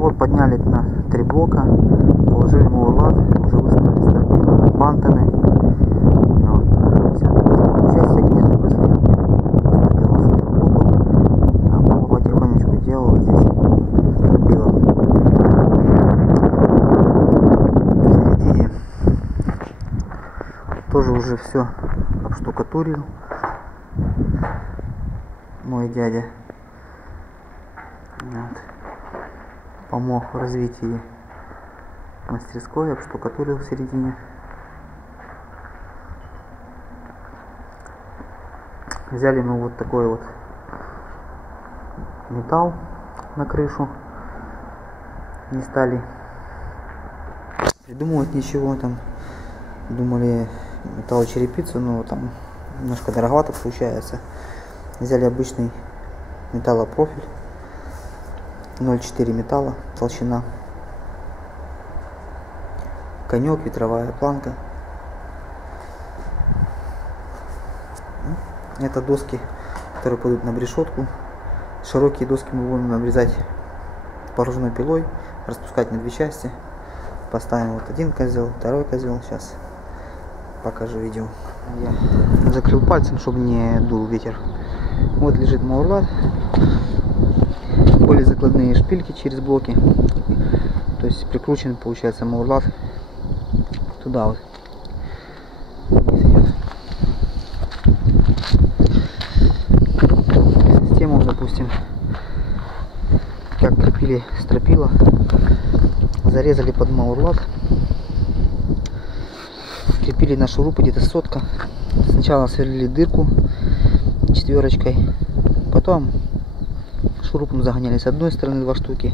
Вот подняли на 3 блока, положили мурлат, уже выставили стропила бантами. Вот. Вся такая часть, конечно, происходила. Делал свою работу, а папа потихонечку делал здесь стропила. В середине тоже уже все обштукатурил мой дядя. Вот. Помог в развитии мастерской, обштукатурил в середине. Взяли мы вот такой вот металл на крышу. Не стали придумывать ничего там. Думали металлочерепицу, но там немножко дороговато получается. Взяли обычный металлопрофиль. 0,4 металла, толщина. Конек, ветровая планка. Это доски, которые пойдут на решетку. Широкие доски мы будем обрезать погружной пилой, распускать на 2 части. Поставим вот один козел, второй козел. Сейчас покажу видео. Я закрыл пальцем, чтобы не дул ветер. Вот лежит маурлат. Были закладные шпильки через блоки. То есть прикручен, получается, маурлат туда вот. Систему, допустим, как крепили стропила, зарезали под маурлат, крепили на шурупы где-то 100. Сначала сверлили дырку 4, потом шурупом загоняли с одной стороны 2 штуки,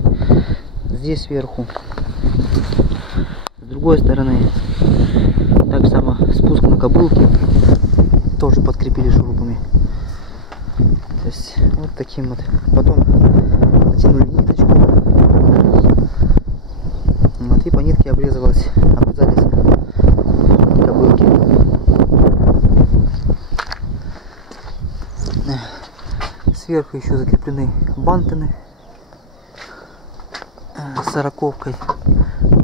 здесь сверху, с другой стороны. Так само спуск на кобылке тоже подкрепили шурупами. То есть вот таким вот. Потом натянули ниточку. Вот, и по нитке обрезались кобылки. Сверху еще закреплены бантаны с 40-кой,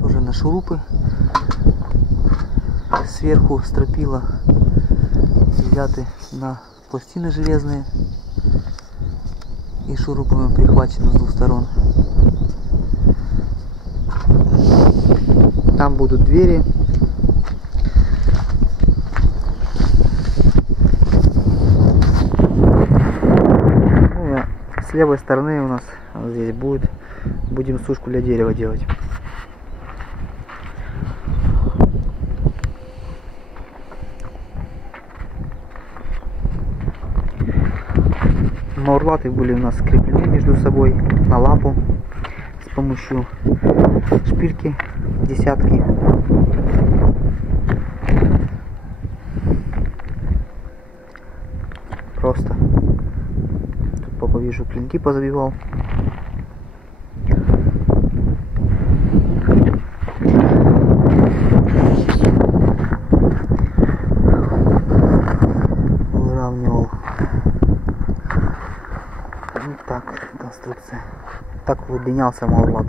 тоже на шурупы. Сверху стропила взяты на пластины железные и шурупами прихвачены с 2 сторон. Там будут двери. Ну, с левой стороны у нас вот здесь будем сушку для дерева делать. Маурлаты были у нас скреплены между собой на лапу с помощью шпильки 10. Просто. Тут папа, вижу, клинки позабивал. Выравнивал. Так, конструкция. Так удлинялся маурлат.